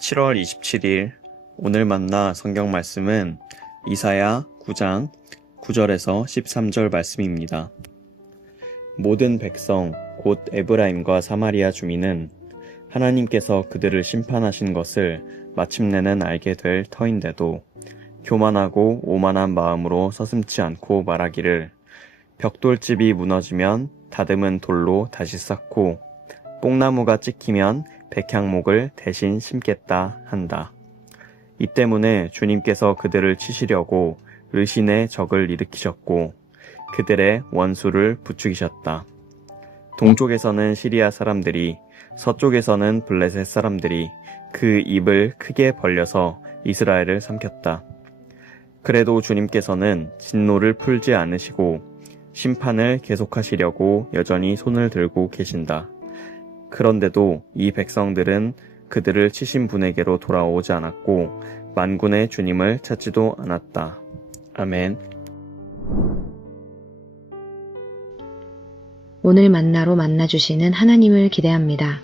7월 27일 오늘 만나 성경 말씀은 이사야 9장 9절에서 13절 말씀입니다. 모든 백성 곧 에브라임과 사마리아 주민은 하나님께서 그들을 심판하신 것을 마침내는 알게 될 터인데도 교만하고 오만한 마음으로 서슴지 않고 말하기를 벽돌집이 무너지면 다듬은 돌로 다시 쌓고 뽕나무가 찍히면 백향목을 대신 심겠다 한다. 이 때문에 주님께서 그들을 치시려고 르신의 적을 일으키셨고 그들의 원수를 부추기셨다. 동쪽에서는 시리아 사람들이, 서쪽에서는 블레셋 사람들이 그 입을 크게 벌려서 이스라엘을 삼켰다. 그래도 주님께서는 진노를 풀지 않으시고 심판을 계속하시려고 여전히 손을 들고 계신다. 그런데도 이 백성들은 그들을 치신 분에게로 돌아오지 않았고 만군의 주님을 찾지도 않았다. 아멘. 오늘 만나로 만나주시는 하나님을 기대합니다.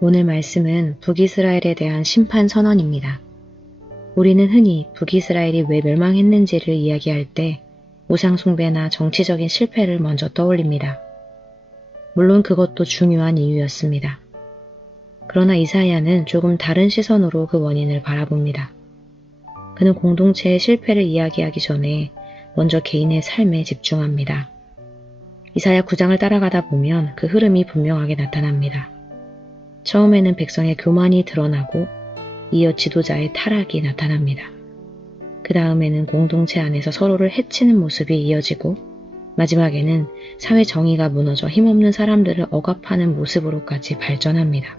오늘 말씀은 북이스라엘에 대한 심판 선언입니다. 우리는 흔히 북이스라엘이 왜 멸망했는지를 이야기할 때 우상 숭배나 정치적인 실패를 먼저 떠올립니다. 물론 그것도 중요한 이유였습니다. 그러나 이사야는 조금 다른 시선으로 그 원인을 바라봅니다. 그는 공동체의 실패를 이야기하기 전에 먼저 개인의 삶에 집중합니다. 이사야 9장을 따라가다 보면 그 흐름이 분명하게 나타납니다. 처음에는 백성의 교만이 드러나고 이어 지도자의 타락이 나타납니다. 그 다음에는 공동체 안에서 서로를 해치는 모습이 이어지고 마지막에는 사회 정의가 무너져 힘없는 사람들을 억압하는 모습으로까지 발전합니다.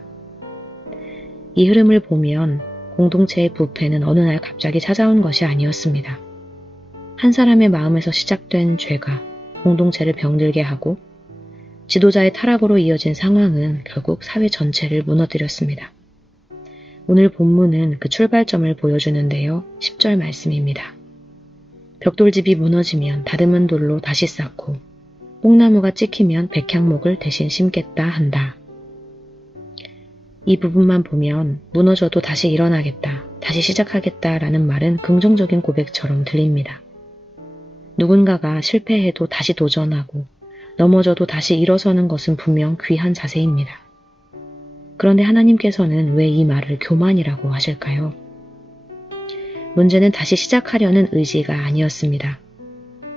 이 흐름을 보면 공동체의 부패는 어느 날 갑자기 찾아온 것이 아니었습니다. 한 사람의 마음에서 시작된 죄가 공동체를 병들게 하고 지도자의 타락으로 이어진 상황은 결국 사회 전체를 무너뜨렸습니다. 오늘 본문은 그 출발점을 보여주는데요. 10절 말씀입니다. 벽돌집이 무너지면 다듬은 돌로 다시 쌓고 뽕나무가 찍히면 백향목을 대신 심겠다 한다. 이 부분만 보면 무너져도 다시 일어나겠다, 다시 시작하겠다 라는 말은 긍정적인 고백처럼 들립니다. 누군가가 실패해도 다시 도전하고 넘어져도 다시 일어서는 것은 분명 귀한 자세입니다. 그런데 하나님께서는 왜 이 말을 교만이라고 하실까요? 문제는 다시 시작하려는 의지가 아니었습니다.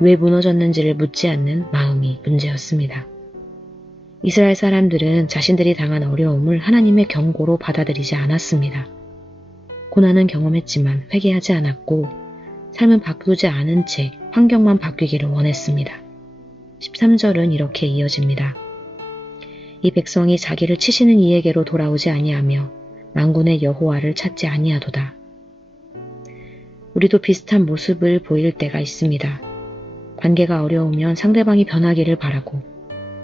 왜 무너졌는지를 묻지 않는 마음이 문제였습니다. 이스라엘 사람들은 자신들이 당한 어려움을 하나님의 경고로 받아들이지 않았습니다. 고난은 경험했지만 회개하지 않았고 삶은 바꾸지 않은 채 환경만 바뀌기를 원했습니다. 13절은 이렇게 이어집니다. 이 백성이 자기를 치시는 이에게로 돌아오지 아니하며 만군의 여호와를 찾지 아니하도다. 우리도 비슷한 모습을 보일 때가 있습니다. 관계가 어려우면 상대방이 변하기를 바라고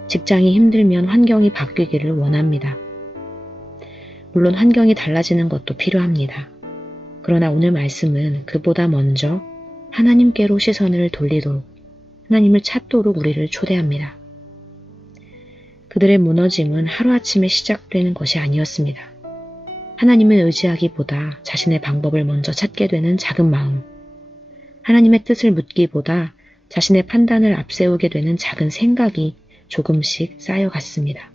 직장이 힘들면 환경이 바뀌기를 원합니다. 물론 환경이 달라지는 것도 필요합니다. 그러나 오늘 말씀은 그보다 먼저 하나님께로 시선을 돌리도록 하나님을 찾도록 우리를 초대합니다. 그들의 무너짐은 하루아침에 시작되는 것이 아니었습니다. 하나님을 의지하기보다 자신의 방법을 먼저 찾게 되는 작은 마음, 하나님의 뜻을 묻기보다 자신의 판단을 앞세우게 되는 작은 생각이 조금씩 쌓여갔습니다.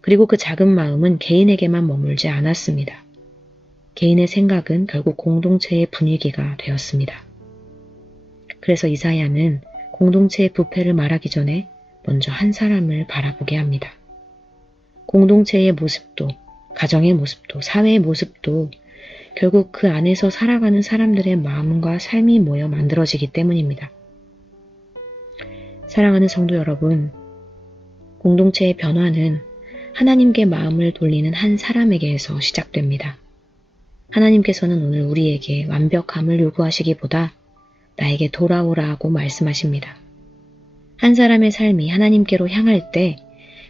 그리고 그 작은 마음은 개인에게만 머물지 않았습니다. 개인의 생각은 결국 공동체의 분위기가 되었습니다. 그래서 이사야는 공동체의 부패를 말하기 전에 먼저 한 사람을 바라보게 합니다. 공동체의 모습도, 가정의 모습도, 사회의 모습도 결국 그 안에서 살아가는 사람들의 마음과 삶이 모여 만들어지기 때문입니다. 사랑하는 성도 여러분, 공동체의 변화는 하나님께 마음을 돌리는 한 사람에게서 시작됩니다. 하나님께서는 오늘 우리에게 완벽함을 요구하시기보다 나에게 돌아오라고 말씀하십니다. 한 사람의 삶이 하나님께로 향할 때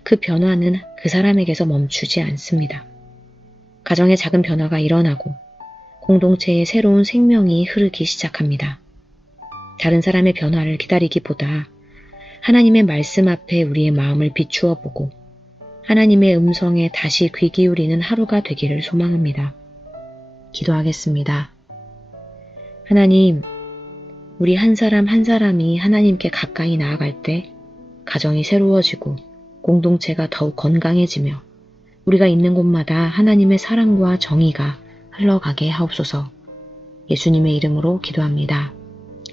그 변화는 그 사람에게서 멈추지 않습니다. 가정의 작은 변화가 일어나고 공동체의 새로운 생명이 흐르기 시작합니다. 다른 사람의 변화를 기다리기보다 하나님의 말씀 앞에 우리의 마음을 비추어 보고 하나님의 음성에 다시 귀 기울이는 하루가 되기를 소망합니다. 기도하겠습니다. 하나님, 우리 한 사람 한 사람이 하나님께 가까이 나아갈 때 가정이 새로워지고 공동체가 더욱 건강해지며 우리가 있는 곳마다 하나님의 사랑과 정의가 흘러가게 하옵소서. 예수님의 이름으로 기도합니다.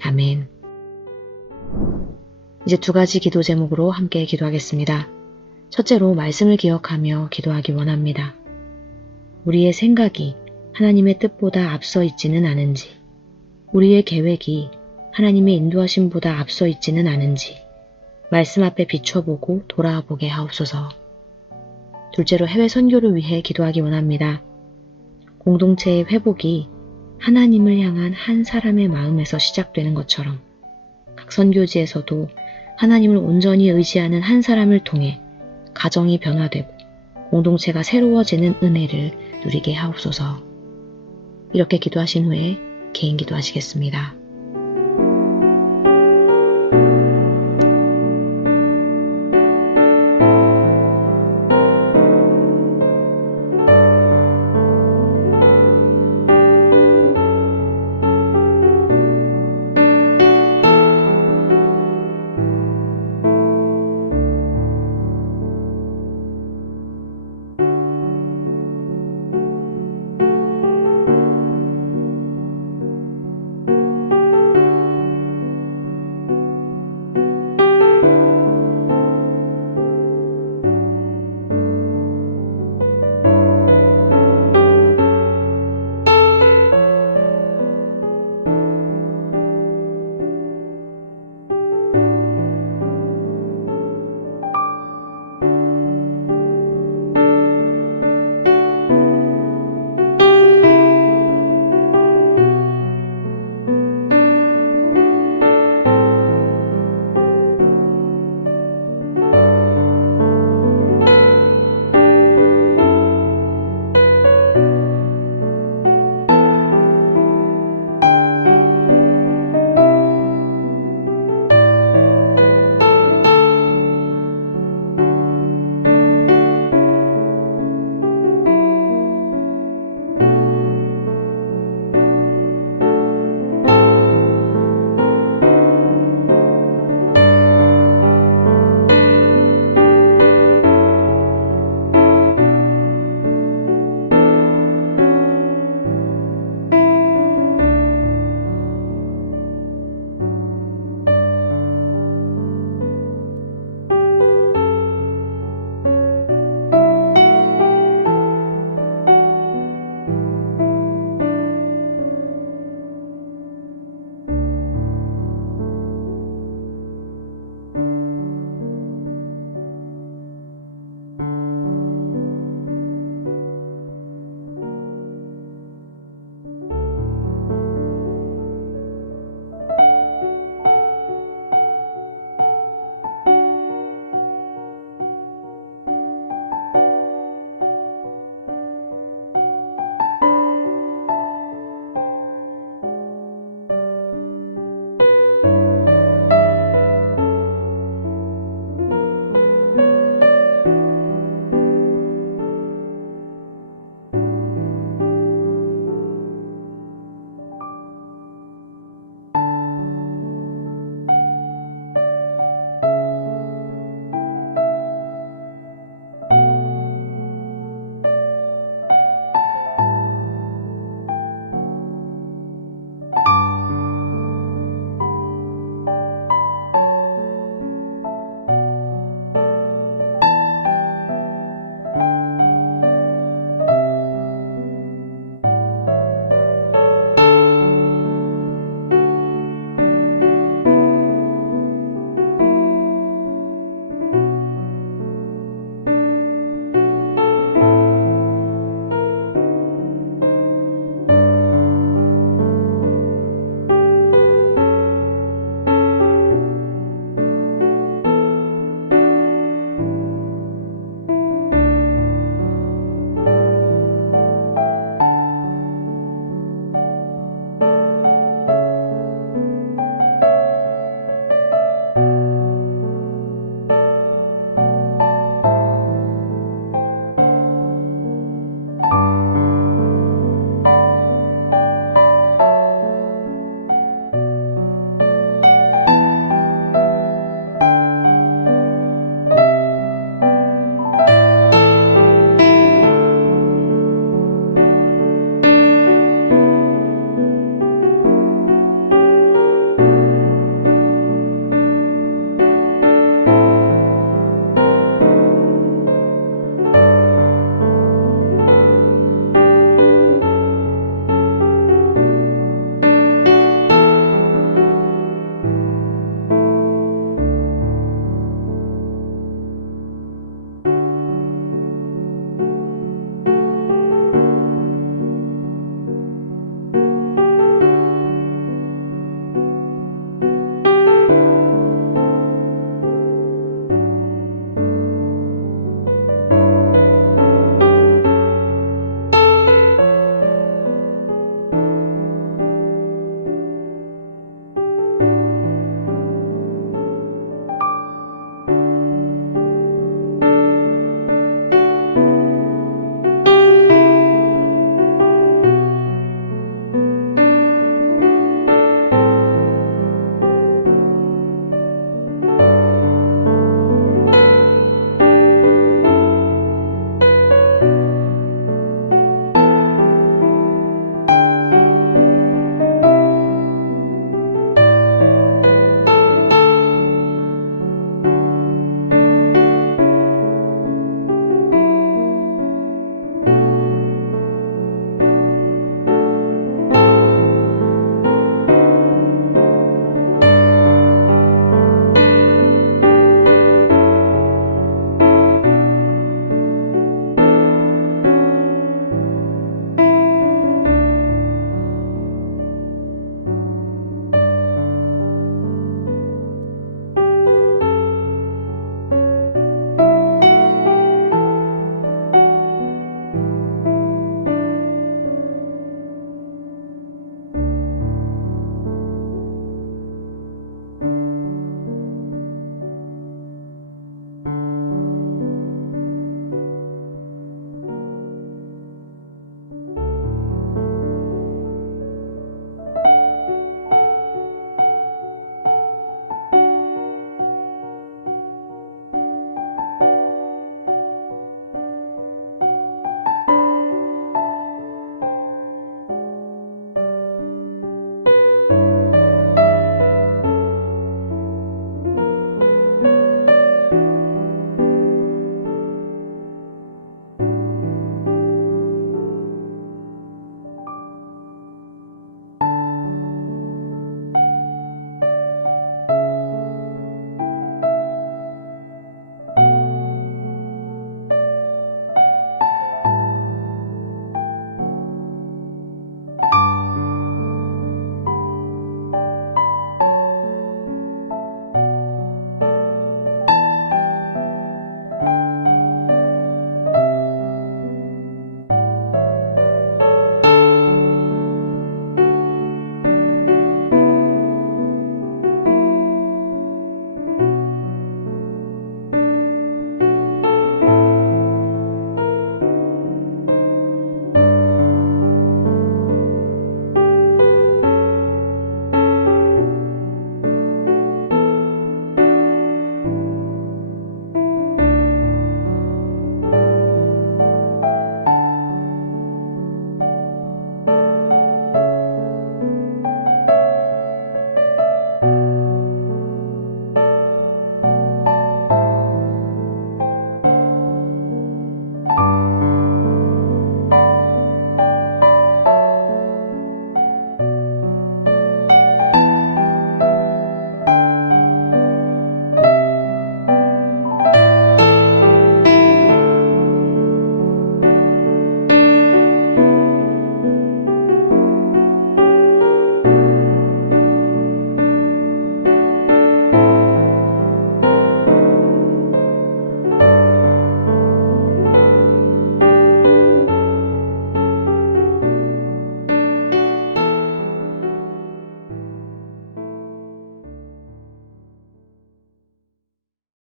아멘. 이제 2가지 기도 제목으로 함께 기도하겠습니다. 첫째로 말씀을 기억하며 기도하기 원합니다. 우리의 생각이 하나님의 뜻보다 앞서 있지는 않은지, 우리의 계획이 하나님의 인도하심보다 앞서 있지는 않은지 말씀 앞에 비춰보고 돌아보게 하옵소서. 둘째로 해외 선교를 위해 기도하기 원합니다. 공동체의 회복이 하나님을 향한 한 사람의 마음에서 시작되는 것처럼 각 선교지에서도 하나님을 온전히 의지하는 한 사람을 통해 가정이 변화되고 공동체가 새로워지는 은혜를 누리게 하옵소서. 이렇게 기도하신 후에 개인 기도하시겠습니다.